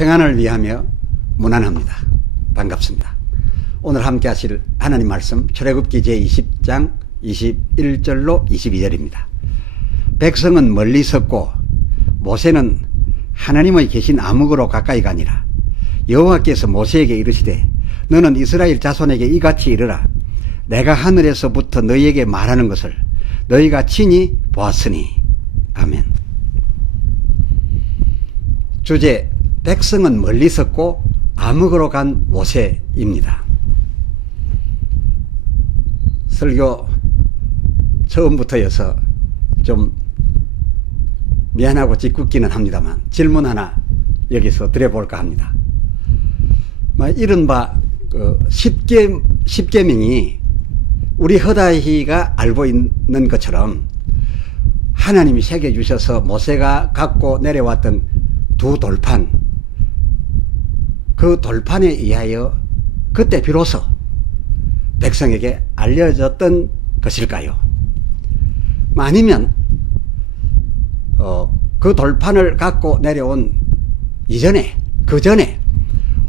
평안을 위하며 문안합니다. 반갑습니다. 오늘 함께 하실 하나님 말씀 출애굽기 제20장 21절로 22절입니다. 백성은 멀리 섰고 모세는 하나님의 계신 암흑으로 가까이 가니라. 여호와께서 모세에게 이르시되 너는 이스라엘 자손에게 이같이 이르라. 내가 하늘에서부터 너희에게 말하는 것을 너희가 친히 보았으니. 아멘. 주제: 백성은 멀리 섰고 암흑으로 간 모세입니다. 설교 처음부터여서 좀 미안하고 짓궂기는 합니다만 질문 하나 여기서 드려볼까 합니다. 이른바 십계명이 우리 허다히가 알고 있는 것처럼 하나님이 새겨주셔서 모세가 갖고 내려왔던 두 돌판, 그 돌판에 의하여 그때 비로소 백성에게 알려졌던 것일까요? 아니면 그 돌판을 갖고 내려온 이전에, 그 전에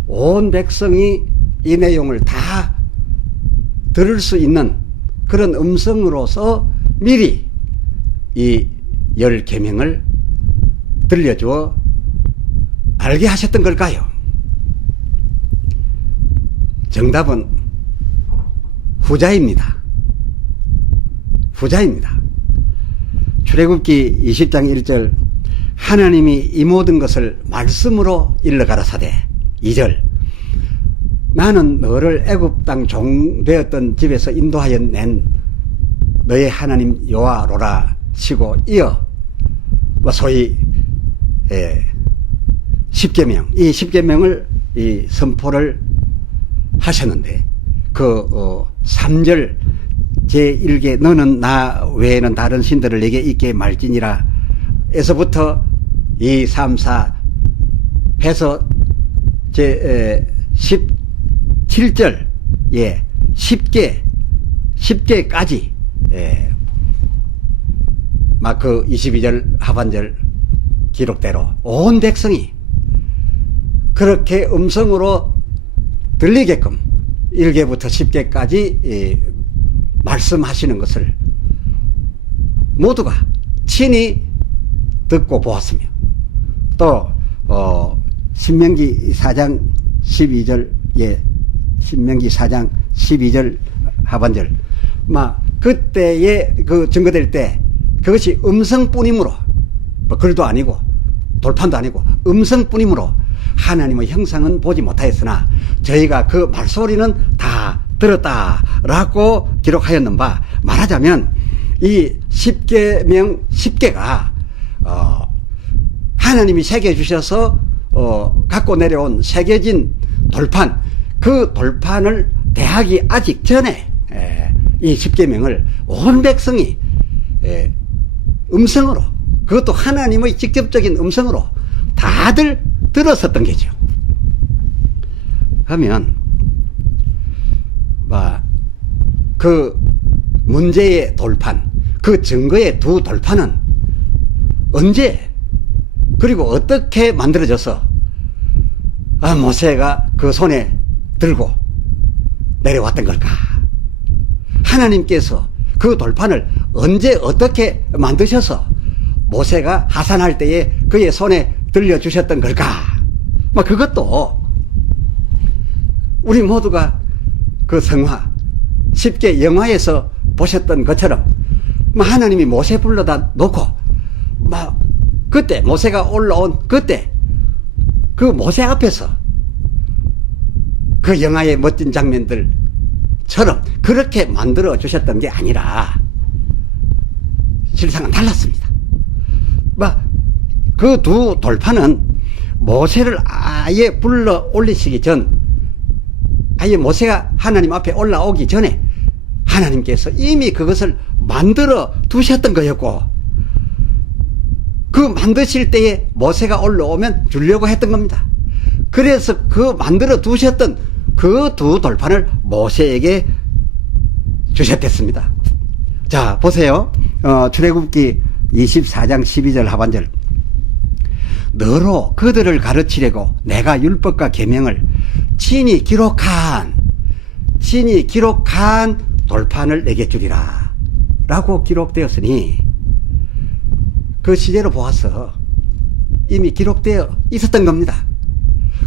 온 백성이 이 내용을 다 들을 수 있는 그런 음성으로서 미리 이 10계명을 들려주어 알게 하셨던 걸까요? 정답은 후자입니다. 출애굽기 20장 1절 하나님이 이 모든 것을 말씀으로 일러 가라사대. 2절 나는 너를 애굽 땅 종 되었던 집에서 인도하여 낸 너의 하나님 여호와로라 치고 이어 소위 십계명, 이 십계명을 이 선포를 하셨는데 그 3절 제1계 너는 나 외에는 다른 신들을 내게 있게 말지니라 에서부터 2, 3, 4 해서 제 17절 10개까지 막 그 22절 하반절 기록대로 온 백성이 그렇게 음성으로 들리게끔 1계부터 10계까지 말씀하시는 것을 모두가 친히 듣고 보았으며 또 신명기 4장 12절 신명기 4장 12절 하반절 그때에 그 증거될 때 그것이 음성뿐이므로 글도 아니고 돌판도 아니고 음성뿐이므로 하나님의 형상은 보지 못하였으나 저희가 그 말소리는 다 들었다라고 기록하였는 바, 말하자면 이 10계명 10개가 하나님이 새겨주셔서 갖고 내려온 새겨진 돌판, 그 돌판을 대하기 아직 전에 이 10계명을 온 백성이 음성으로, 그것도 하나님의 직접적인 음성으로 다들 들었었던 게죠. 하면 그 문제의 돌판, 그 증거의 두 돌판은 언제 그리고 어떻게 만들어져서 모세가 그 손에 들고 내려왔던 걸까? 하나님께서 그 돌판을 언제 어떻게 만드셔서 모세가 하산할 때에 그의 손에 들려주셨던 걸까? 그것도 우리 모두가 그 성화 10개 영화에서 보셨던 것처럼 하나님이 모세 불러다 놓고 그때 모세가 올라온 그때 그 모세 앞에서 그 영화의 멋진 장면들처럼 그렇게 만들어 주셨던 게 아니라 실상은 달랐습니다. 그 두 돌판은 모세를 아예 불러 올리시기 전, 아예 모세가 하나님 앞에 올라오기 전에 하나님께서 이미 그것을 만들어 두셨던 거였고, 그 만드실 때에 모세가 올라오면 주려고 했던 겁니다. 그래서 그 만들어 두셨던 그 두 돌판을 모세에게 주셨댔습니다. 자, 보세요. 출애굽기 24장 12절 하반절 너로 그들을 가르치려고 내가 율법과 계명을 친히 기록한 돌판을 내게 주리라 라고 기록되었으니, 그 시제로 보아서 이미 기록되어 있었던 겁니다.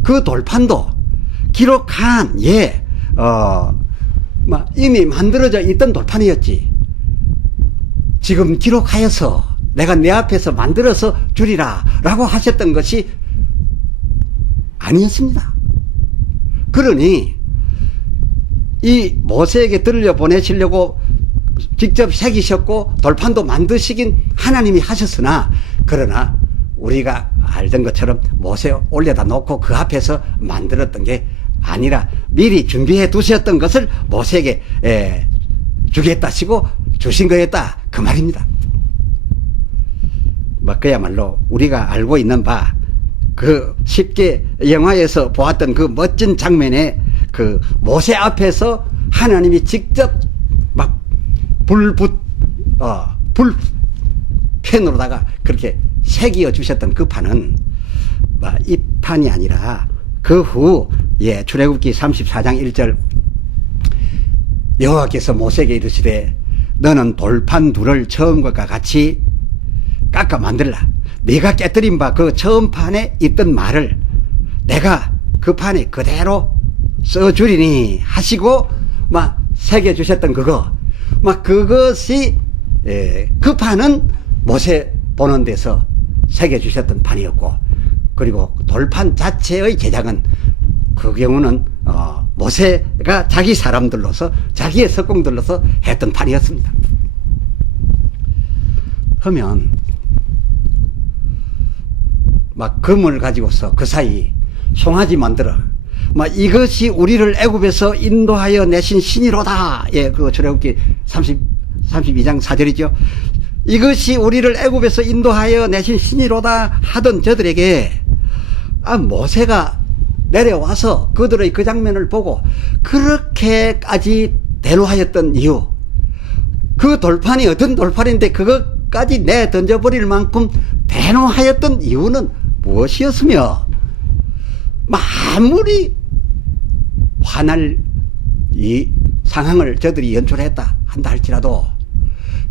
그 돌판도 기록한 이미 만들어져 있던 돌판이었지, 지금 기록하여서 내가 내 앞에서 만들어서 주리라 라고 하셨던 것이 아니었습니다. 그러니 이 모세에게 들려 보내시려고 직접 새기셨고 돌판도 만드시긴 하나님이 하셨으나, 그러나 우리가 알던 것처럼 모세에 올려다 놓고 그 앞에서 만들었던 게 아니라 미리 준비해 두셨던 것을 모세에게 주겠다시고 주신 거였다, 그 말입니다. 그야말로 우리가 알고 있는 바, 그 쉽게 영화에서 보았던 그 멋진 장면에 그 모세 앞에서 하나님이 직접 막 불펜으로다가 그렇게 새기어 주셨던 그 판은 이 판이 아니라 그 후 출애굽기 34장 1절 여호와께서 모세에게 이르시되 너는 돌판 둘을 처음 것과 같이 깎아 만들라. 네가 깨뜨린 바 그 처음 판에 있던 말을 내가 그 판에 그대로 써주리니 하시고 새겨 주셨던 그것이 그 판은 모세 보는 데서 새겨 주셨던 판이었고, 그리고 돌판 자체의 제작은 그 경우는 모세가 자기 사람들로서 자기의 석공들로서 했던 판이었습니다. 하면 금을 가지고서 그 사이 송아지 만들어 이것이 우리를 애굽에서 인도하여 내신 신이로다. 그 출애굽기 32장 4절이죠. 이것이 우리를 애굽에서 인도하여 내신 신이로다 하던 저들에게 모세가 내려와서 그들의 그 장면을 보고 그렇게까지 대노하였던 이유, 그 돌판이 어떤 돌판인데 그것까지 내던져버릴 만큼 대노하였던 이유는 무엇이었으며, 아무리 화날 이 상황을 저들이 연출했다 한다 할지라도,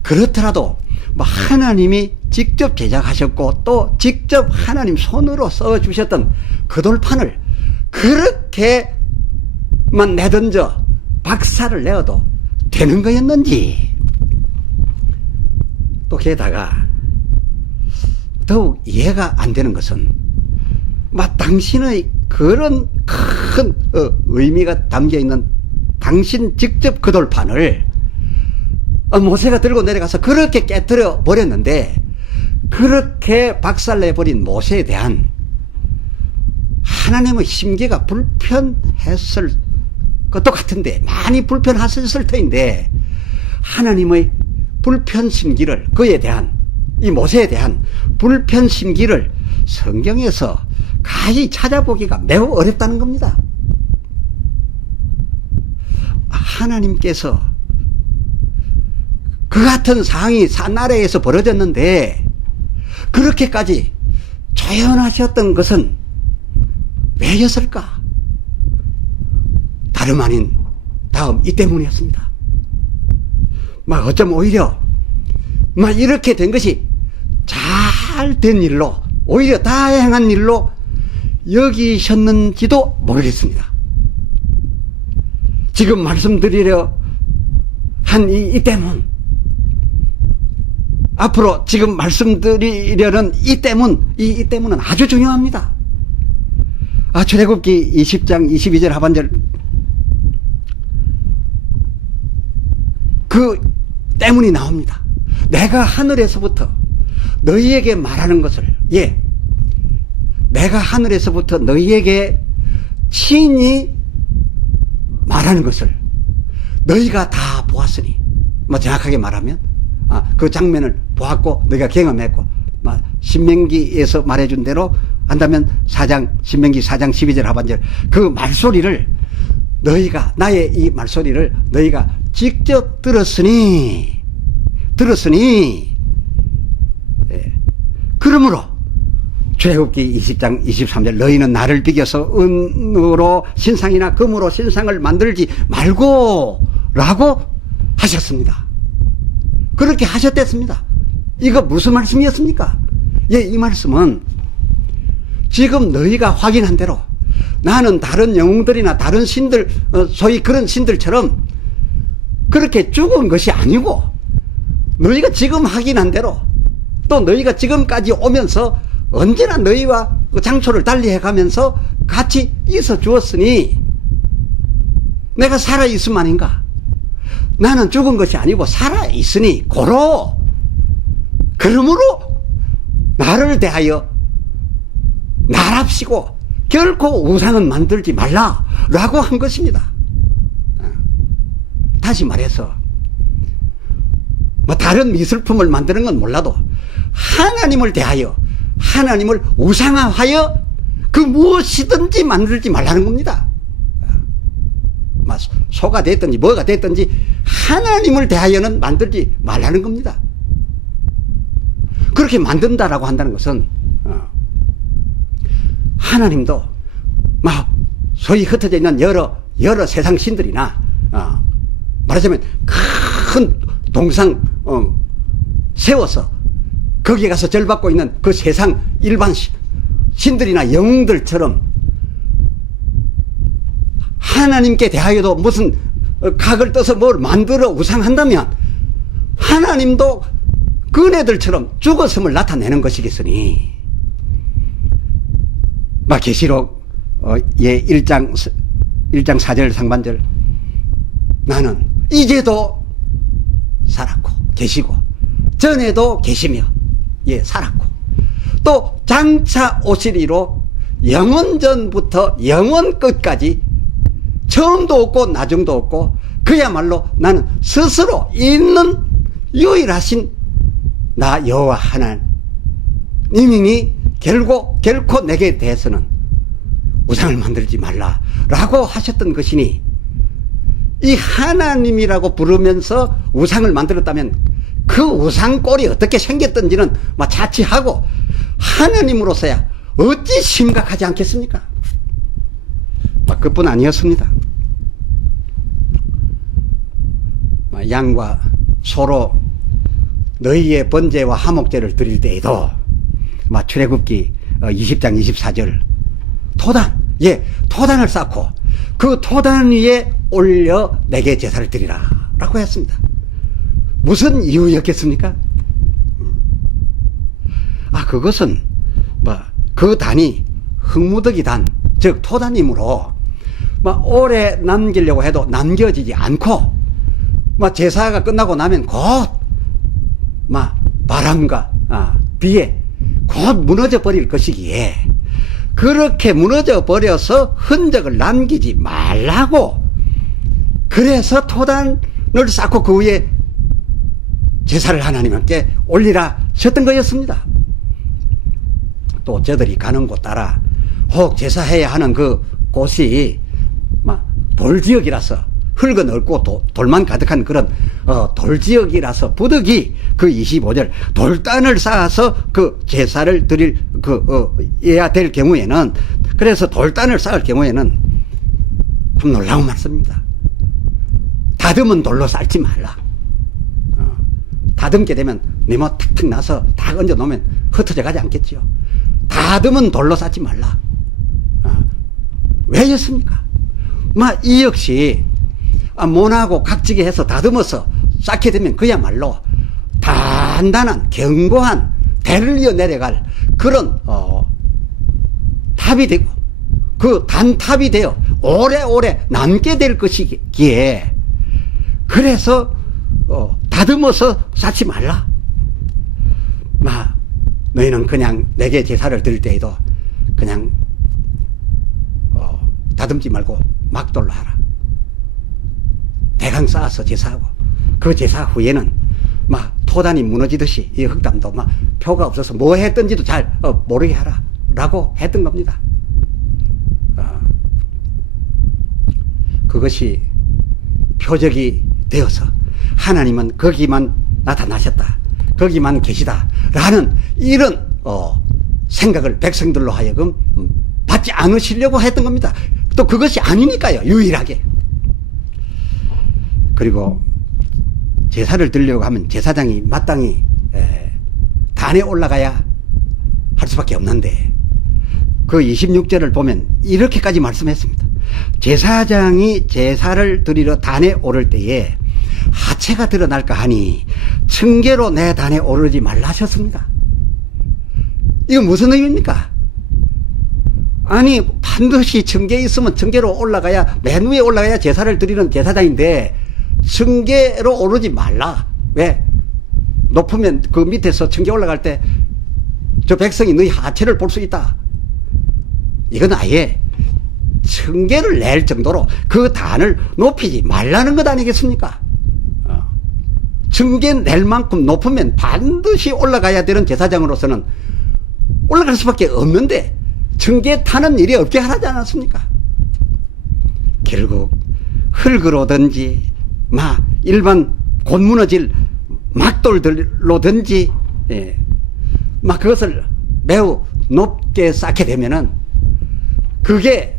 그렇더라도 하나님이 직접 제작하셨고 또 직접 하나님 손으로 써주셨던 그 돌판을 그렇게만 내던져 박살을 내어도 되는 거였는지, 또 게다가 더욱 이해가 안 되는 것은 당신의 그런 큰 의미가 담겨있는 당신 직접 그 돌판을 모세가 들고 내려가서 그렇게 깨뜨려 버렸는데, 그렇게 박살내버린 모세에 대한 하나님의 심기가 불편했을 것도 같은데, 많이 불편하셨을 터인데, 하나님의 불편심기를, 그에 대한, 이 모세에 대한 불편심기를 성경에서 가히 찾아보기가 매우 어렵다는 겁니다. 하나님께서 그 같은 상황이 산나라에서 벌어졌는데 그렇게까지 조연하셨던 것은 왜였을까? 다름 아닌 다음 이 때문이었습니다. 어쩜 오히려 이렇게 된 것이 잘 된 일로, 오히려 다행한 일로 여기셨는지도 모르겠습니다. 지금 말씀드리려 한 이 때문, 앞으로 지금 말씀드리려는 이 때문은 아주 중요합니다. 출애굽기 20장 22절 하반절, 그 때문이 나옵니다. 내가 하늘에서부터 너희에게 말하는 것을, 내가 하늘에서부터 너희에게 친히 말하는 것을 너희가 다 보았으니, 정확하게 말하면 그 장면을 보았고 너희가 경험했고, 신명기에서 말해준 대로 한다면 신명기 4장 12절 하반절, 그 말소리를 나의 이 말소리를 너희가 직접 들었으니 그러므로 출애굽기 20장 23절 너희는 나를 비겨서 은으로 신상이나 금으로 신상을 만들지 말고 라고 하셨습니다. 그렇게 하셨댔습니다. 이거 무슨 말씀이었습니까? 예, 이 말씀은 지금 너희가 확인한 대로 나는 다른 영웅들이나 다른 신들, 소위 그런 신들처럼 그렇게 죽은 것이 아니고 너희가 지금 확인한 대로 또 너희가 지금까지 오면서 언제나 너희와 그 장소를 달리해 가면서 같이 있어 주었으니 내가 살아있음 아닌가? 나는 죽은 것이 아니고 살아있으니 고로 그러므로 나를 대하여 나랍시고 결코 우상은 만들지 말라 라고 한 것입니다. 다시 말해서 뭐 다른 미술품을 만드는 건 몰라도 하나님을 대하여 하나님을 우상화하여 그 무엇이든지 만들지 말라는 겁니다. 소가 됐든지 뭐가 됐든지 하나님을 대하여는 만들지 말라는 겁니다. 그렇게 만든다라고 한다는 것은 하나님도 막 소위 흩어져 있는 여러 세상 신들이나 말하자면 큰 동상 세워서 거기에 가서 절받고 있는 그 세상 일반 신들이나 영웅들처럼 하나님께 대하여도 무슨 각을 떠서 뭘 만들어 우상한다면 하나님도 그네들처럼 죽었음을 나타내는 것이겠으니 막 계시록 1장 4절 상반절 나는 이제도 살았고 계시고 전에도 계시며 살았고 또 장차 오시리로 영원 전부터 영원 끝까지 처음도 없고 나중도 없고 그야말로 나는 스스로 있는 유일하신 나 여호와 하나님이니 결코 내게 대해서는 우상을 만들지 말라 라고 하셨던 것이니 이 하나님이라고 부르면서 우상을 만들었다면 그 우상꼴이 어떻게 생겼던지는 자치하고 하나님으로서야 어찌 심각하지 않겠습니까? 그뿐 아니었습니다. 양과 소로 너희의 번제와 화목제를 드릴 때에도 출애굽기 20장 24절 토단을 쌓고 그 토단 위에 올려 내게 제사를 드리라 라고 했습니다. 무슨 이유였겠습니까? 그것은 그 단이 흙무더기 단, 즉 토단이므로 오래 남기려고 해도 남겨지지 않고 제사가 끝나고 나면 곧 바람과 비에 곧 무너져 버릴 것이기에 그렇게 무너져 버려서 흔적을 남기지 말라고 그래서 토단을 쌓고 그 위에 제사를 하나님께 올리라 하셨던 거였습니다. 또 저들이 가는 곳 따라 혹 제사해야 하는 그 곳이 돌지역이라서 흙은 없고 돌만 가득한 그런 돌지역이라서 부득이 그 25절 돌단을 쌓아서 그 제사를 드릴 해야 될 경우에는 그래서 돌단을 쌓을 경우에는 참 놀라운 말씀입니다. 다듬은 돌로 쌓지 말라. 다듬게 되면 네모 탁탁 나서 다 얹어 놓으면 흩어져 가지 않겠지요. 다듬은 돌로 쌓지 말라. 왜였습니까? 이 역시 모나고 각지게 해서 다듬어서 쌓게 되면 그야말로 단단한 견고한 대를 이어 내려갈 그런 탑이 되고 그 단탑이 되어 오래오래 남게 될 것이기에 그래서 다듬어서 쌓지 말라. 너희는 그냥 내게 제사를 드릴 때에도 그냥 다듬지 말고 막돌로 하라. 대강 쌓아서 제사하고 그 제사 후에는 토단이 무너지듯이 이 흙담도 표가 없어서 뭐 했던지도 잘 모르게 하라 라고 했던 겁니다. 그것이 표적이 되어서 하나님은 거기만 나타나셨다, 거기만 계시다 라는 이런 생각을 백성들로 하여금 받지 않으시려고 했던 겁니다. 또 그것이 아니니까요, 유일하게. 그리고 제사를 드리려고 하면 제사장이 마땅히 단에 올라가야 할 수밖에 없는데, 그 26절을 보면 이렇게까지 말씀했습니다. 제사장이 제사를 드리러 단에 오를 때에 하체가 드러날까 하니 층계로 내 단에 오르지 말라 하셨습니다. 이건 무슨 의미입니까? 아니, 반드시 층계에 있으면 층계로 올라가야, 맨 위에 올라가야 제사를 드리는 제사장인데 층계로 오르지 말라. 왜? 높으면 그 밑에서 층계 올라갈 때 저 백성이 너희 하체를 볼 수 있다. 이건 아예 층계를 낼 정도로 그 단을 높이지 말라는 것 아니겠습니까? 층계 낼 만큼 높으면 반드시 올라가야 되는 제사장으로서는 올라갈 수밖에 없는데 층계 타는 일이 없게 하라지 않았습니까? 결국 흙으로든지 일반 곧 무너질 막돌들로든지 그것을 매우 높게 쌓게 되면은 그게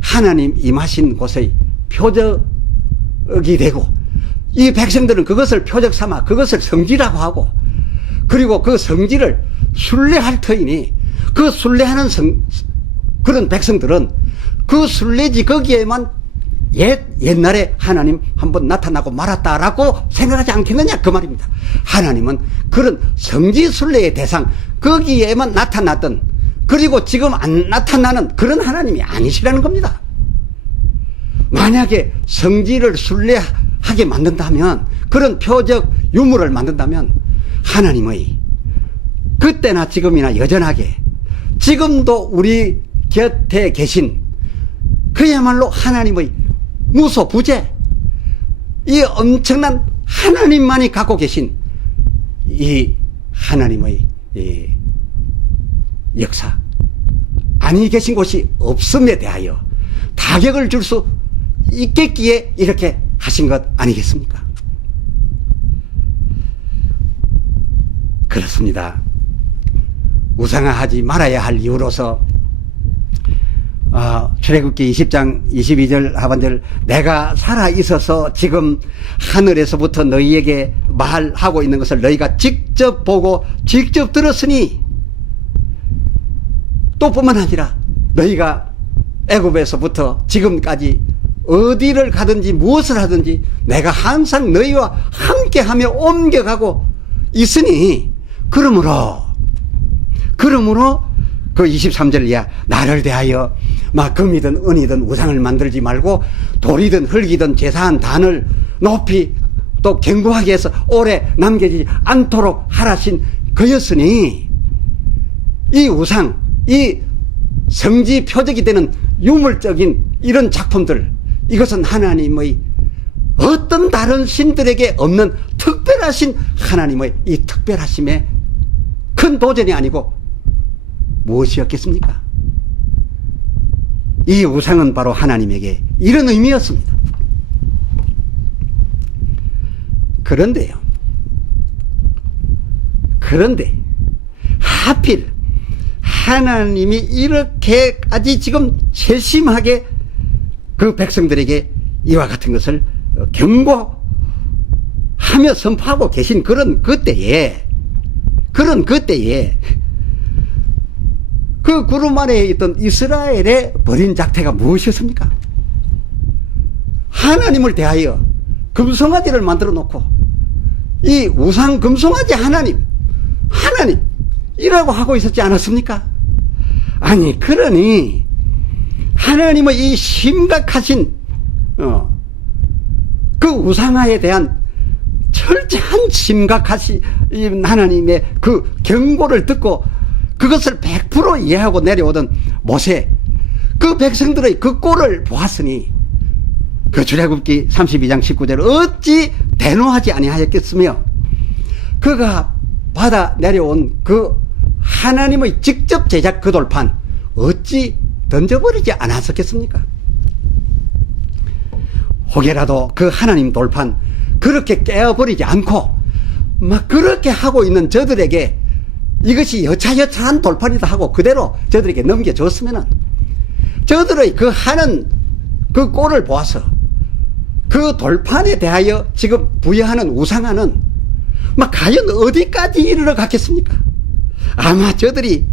하나님 임하신 곳의 표적이 되고, 이 백성들은 그것을 표적 삼아 그것을 성지라고 하고, 그리고 그 성지를 순례할 터이니 그 순례하는 그런 백성들은 그 순례지 거기에만 옛날에 하나님 한번 나타나고 말았다라고 생각하지 않겠느냐, 그 말입니다. 하나님은 그런 성지 순례의 대상, 거기에만 나타났던, 그리고 지금 안 나타나는 그런 하나님이 아니시라는 겁니다. 만약에 성지를 순례하게 만든다면, 그런 표적 유물을 만든다면 하나님의 그때나 지금이나 여전하게 지금도 우리 곁에 계신 그야말로 하나님의 무소부재, 이 엄청난 하나님만이 갖고 계신 이 하나님의 역사, 아니 계신 곳이 없음에 대하여 타격을 줄 수 있겠기에 이렇게 하신 것 아니겠습니까? 그렇습니다. 우상화하지 말아야 할 이유로서 출애굽기 20장 22절 하반절, 내가 살아있어서 지금 하늘에서부터 너희에게 말하고 있는 것을 너희가 직접 보고 직접 들었으니, 또 뿐만 아니라 너희가 애굽에서부터 지금까지 어디를 가든지 무엇을 하든지 내가 항상 너희와 함께하며 옮겨가고 있으니, 그러므로 그 23절 이하, 나를 대하여 금이든 은이든 우상을 만들지 말고 돌이든 흙이든 제사한 단을 높이 또 견고하게 해서 오래 남겨지지 않도록 하라신 그였으니, 이 우상, 이 성지 표적이 되는 유물적인 이런 작품들, 이것은 하나님의 어떤 다른 신들에게 없는 특별하신 하나님의 이 특별하심의 큰 도전이 아니고 무엇이었겠습니까? 이 우상은 바로 하나님에게 이런 의미였습니다. 그런데 하필 하나님이 이렇게까지 지금 세심하게 그 백성들에게 이와 같은 것을 경고하며 선포하고 계신 그런 그때에 그 구름 아래에 있던 이스라엘의 벌인 작태가 무엇이었습니까? 하나님을 대하여 금송아지를 만들어 놓고 이 우상 금송아지 하나님이라고 하고 있었지 않았습니까? 아니, 그러니 하나님의 이 심각하신 그 우상화에 대한 철저한 심각하신 하나님의 그 경고를 듣고 그것을 100% 이해하고 내려오던 모세, 그 백성들의 그 꼴을 보았으니 그 출애굽기 32장 19절을 어찌 대노하지 아니하였겠으며, 그가 받아 내려온 그 하나님의 직접 제작 그 돌판 어찌 던져버리지 않았었겠습니까? 혹여라도 그 하나님 돌판 그렇게 깨어버리지 않고 그렇게 하고 있는 저들에게 이것이 여차여차한 돌판이다 하고 그대로 저들에게 넘겨줬으면은 저들의 그 하는 그 꼴을 보아서 그 돌판에 대하여 지금 부여하는 우상화는 막 과연 어디까지 이르러 갔겠습니까? 아마 저들이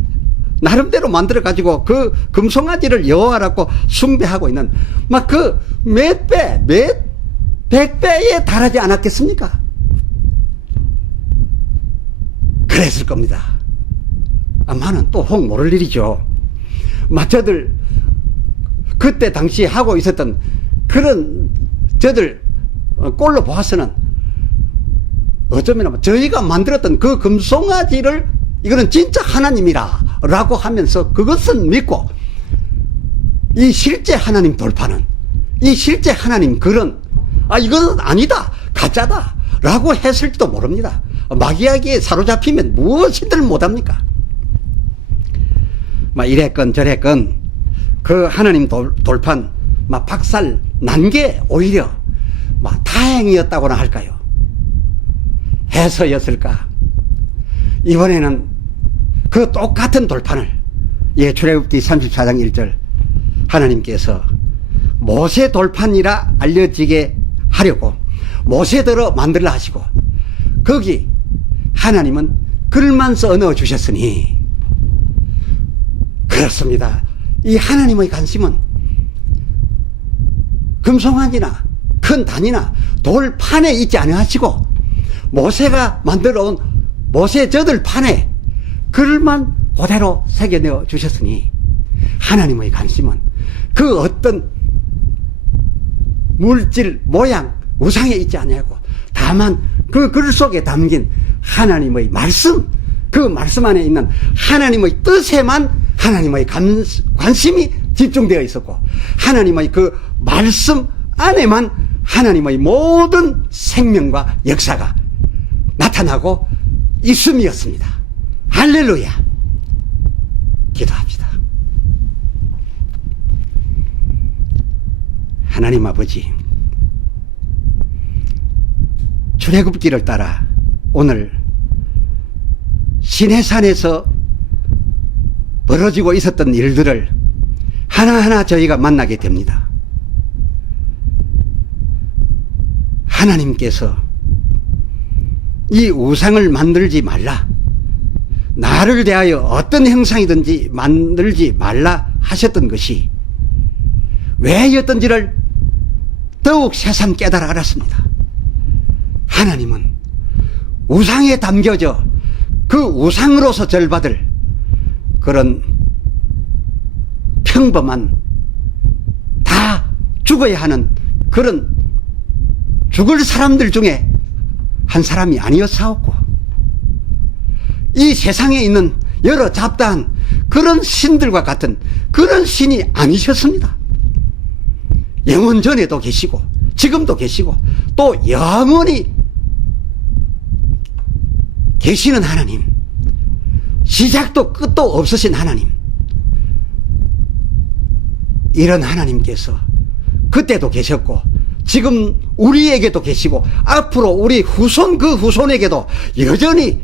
나름대로 만들어 가지고 그 금송아지를 여호와라고 숭배하고 있는 막 그 몇 배, 몇 백배에 달하지 않았겠습니까? 그랬을 겁니다. 아마는 또 혹 모를 일이죠. 막 저들 그때 당시 하고 있었던 그런 저들 꼴로 보아서는 어쩌면 저희가 만들었던 그 금송아지를 이거는 진짜 하나님이라 라고 하면서 그것은 믿고 이 실제 하나님 돌파는 이 실제 하나님 글은 이건 아니다 가짜다 라고 했을지도 모릅니다. 마귀에게 사로잡히면 무엇이들 못합니까? 막 이랬건 저랬건 그 하나님 돌판 막 박살 난 게 오히려 막 다행이었다고나 할까요? 해서였을까? 이번에는 그 똑같은 돌판을 출애굽기 34장 1절 하나님께서 모세 돌판이라 알려지게 하려고 모세대로 만들라 하시고 거기 하나님은 글만 써 넣어 주셨으니 그렇습니다. 이 하나님의 관심은 금송아지나 큰 단이나 돌판에 있지 않으시고 모세가 만들어 온 모세 저들 판에 글만 그대로 새겨내어 주셨으니 하나님의 관심은 그 어떤 물질 모양 우상에 있지 아니하고 다만 그 글 속에 담긴 하나님의 말씀 그 말씀 안에 있는 하나님의 뜻에만 하나님의 관심이 집중되어 있었고 하나님의 그 말씀 안에만 하나님의 모든 생명과 역사가 나타나고 있음이었습니다. 할렐루야. 기도합시다. 하나님 아버지, 출애굽기를 따라 오늘 시내산에서 벌어지고 있었던 일들을 하나하나 저희가 만나게 됩니다. 하나님께서 이 우상을 만들지 말라, 나를 대하여 어떤 형상이든지 만들지 말라 하셨던 것이 왜였던지를 더욱 새삼 깨달아 알았습니다. 하나님은 우상에 담겨져 그 우상으로서 절받을 그런 평범한 다 죽어야 하는 그런 죽을 사람들 중에 한 사람이 아니었사옵고 이 세상에 있는 여러 잡다한 그런 신들과 같은 그런 신이 아니셨습니다. 영원 전에도 계시고 지금도 계시고 또 영원히 계시는 하나님, 시작도 끝도 없으신 하나님, 이런 하나님께서 그때도 계셨고 지금 우리에게도 계시고 앞으로 우리 후손 그 후손에게도 여전히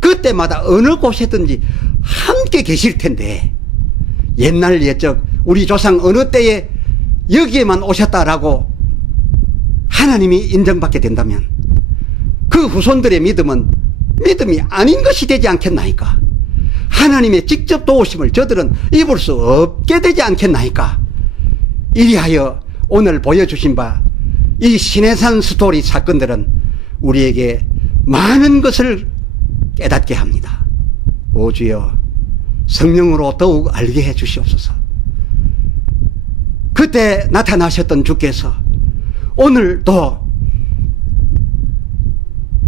그때마다 어느 곳에든지 함께 계실 텐데 옛날 옛적 우리 조상 어느 때에 여기에만 오셨다라고 하나님이 인정받게 된다면 그 후손들의 믿음은 믿음이 아닌 것이 되지 않겠나이까? 하나님의 직접 도우심을 저들은 입을 수 없게 되지 않겠나이까? 이리하여 오늘 보여주신 바 이 시내산 스토리 사건들은 우리에게 많은 것을 깨닫게 합니다. 오 주여, 성령으로 더욱 알게 해 주시옵소서. 그때 나타나셨던 주께서 오늘도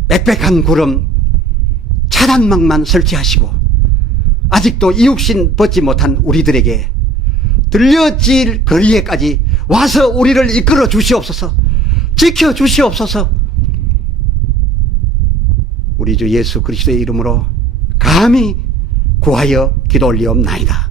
빽빽한 구름 차단막만 설치하시고 아직도 이육신 벗지 못한 우리들에게 들려질 거리에까지 와서 우리를 이끌어 주시옵소서. 지켜 주시옵소서. 우리 주 예수 그리스도의 이름으로 감히 구하여 기도 올리옵나이다.